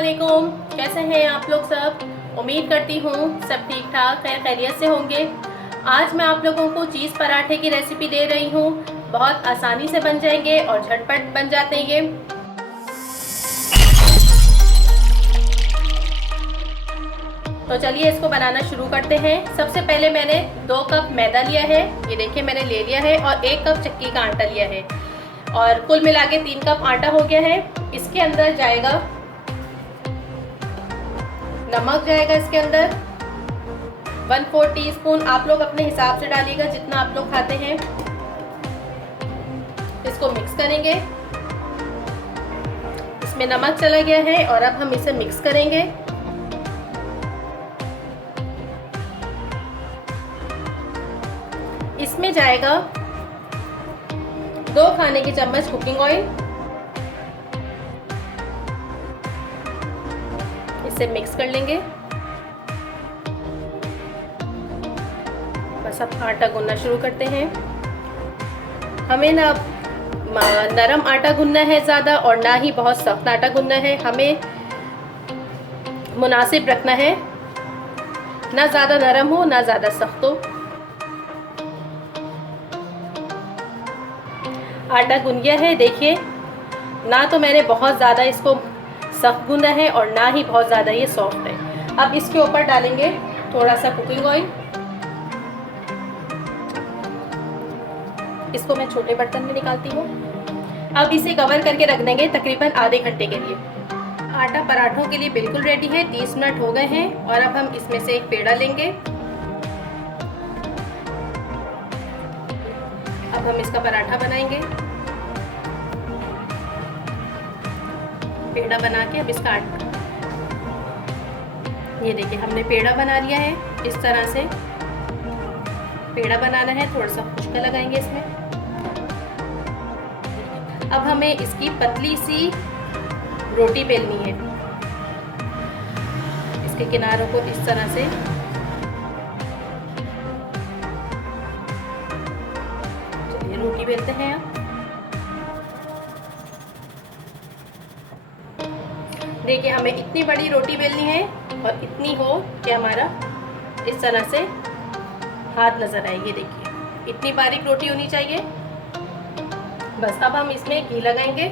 अस्सलामुअलैकुम। कैसे हैं आप लोग सब? उम्मीद करती हूँ सब ठीक ठाक खैर खैरियत से होंगे। आज मैं आप लोगों को चीज़ पराठे की रेसिपी दे रही हूँ। बहुत आसानी से बन जाएंगे और झटपट बन जाते हैं ये। तो चलिए इसको बनाना शुरू करते हैं। सबसे पहले मैंने 2 कप मैदा लिया है, ये देखिए मैंने ले लिया है, और 1 कप चक्की का आटा लिया है, और कुल मिला के 3 कप आटा हो गया है। इसके अंदर जाएगा नमक, जाएगा इसके अंदर 1/4 टीस्पून। आप लोग अपने हिसाब से डालिएगा जितना आप लोग खाते हैं। इसको मिक्स करेंगे। इसमें नमक चला गया है और अब हम इसे मिक्स करेंगे। इसमें जाएगा 2 खाने के चम्मच कुकिंग ऑयल। इसे मिक्स कर लेंगे। बस अब आटा गूंदना शुरू करते हैं। हमें ना नरम आटा गूंदना है ज़्यादा, और ना ही बहुत सख्त आटा गूंदना है। हमें मुनासिब रखना है, ना ज़्यादा नरम हो ना ज़्यादा सख्त हो। आटा गूंद गया है, देखिए ना तो मैंने बहुत ज़्यादा इसको सख्त गूंदा है और ना ही बहुत ज़्यादा ये सॉफ्ट है। अब इसके ऊपर डालेंगे थोड़ा सा कुकिंग ऑयल। इसको मैं छोटे बर्तन में निकालती हूँ। अब इसे कवर करके रख देंगे तकरीबन आधे घंटे के लिए। आटा पराठों के लिए बिल्कुल रेडी है। 30 मिनट हो गए हैं और अब हम इसमें से एक पेड़ा लेंगे। अब हम इसका पराठा बनाएंगे। पेड़ा बना के अब इसका ये देखिए हमने पेड़ा बना लिया है। इस तरह से पेड़ा बनाना है, थोड़ा सा खुश्का लगाएंगे इसमें। अब हमें इसकी पतली सी रोटी बेलनी है। इसके किनारों को इस तरह से चलिए रोटी बेलते हैं। अब देखिए हमें इतनी बड़ी रोटी बेलनी है और इतनी हो कि हमारा इस तरह से हाथ नजर आए। ये देखिए इतनी बारीक रोटी होनी चाहिए। बस अब हम इसमें घी लगाएंगे।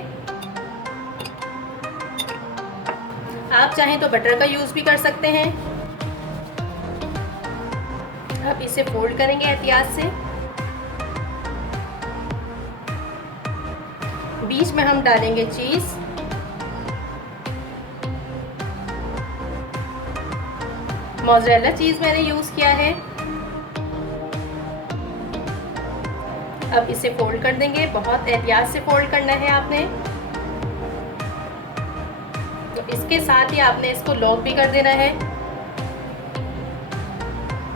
आप चाहें तो बटर का यूज भी कर सकते हैं। अब इसे फोल्ड करेंगे एहतियात से। बीच में हम डालेंगे चीज। मोज़रेला चीज मैंने यूज किया है। अब इसे फोल्ड कर देंगे। बहुत एहतियात से फोल्ड करना है आपने। तो इसके साथ ही आपने इसको लॉक भी कर देना है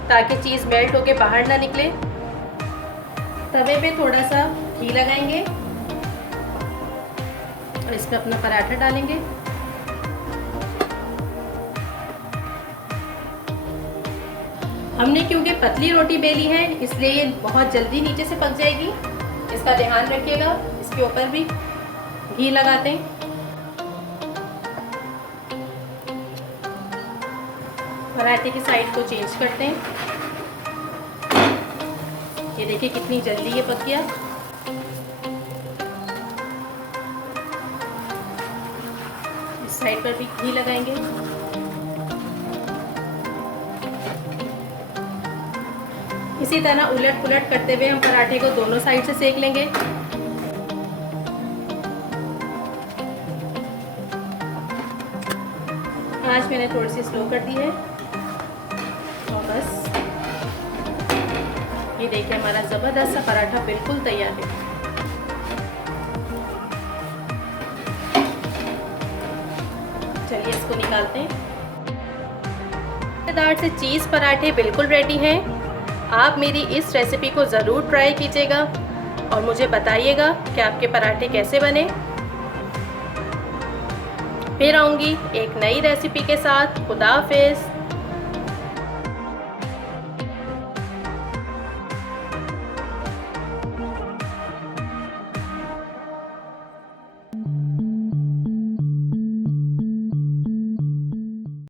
ताकि चीज मेल्ट होके बाहर ना निकले। तवे पे थोड़ा सा घी लगाएंगे और इसमें अपना पराठा डालेंगे। हमने क्योंकि पतली रोटी बेली है इसलिए ये बहुत जल्दी नीचे से पक जाएगी। इसका ध्यान रखिएगा। इसके ऊपर भी घी लगाते हैं। पराठे की साइड को चेंज करते हैं। ये देखिए कितनी जल्दी ये पक गया। इस साइड पर भी घी लगाएंगे। इसी तरह उलट पुलट करते हुए हम पराठे को दोनों साइड से सेक लेंगे। आंच मैंने थोड़ी सी स्लो कर दी है और बस ये देखिए हमारा ज़बरदस्त सा पराठा बिल्कुल तैयार है। चलिए इसको निकालते हैं। मज़ेदार से चीज़ पराठे बिल्कुल रेडी हैं। आप मेरी इस रेसिपी को ज़रूर ट्राई कीजिएगा और मुझे बताइएगा कि आपके पराठे कैसे बने। फिर आऊँगी एक नई रेसिपी के साथ। खुदा हाफिज़।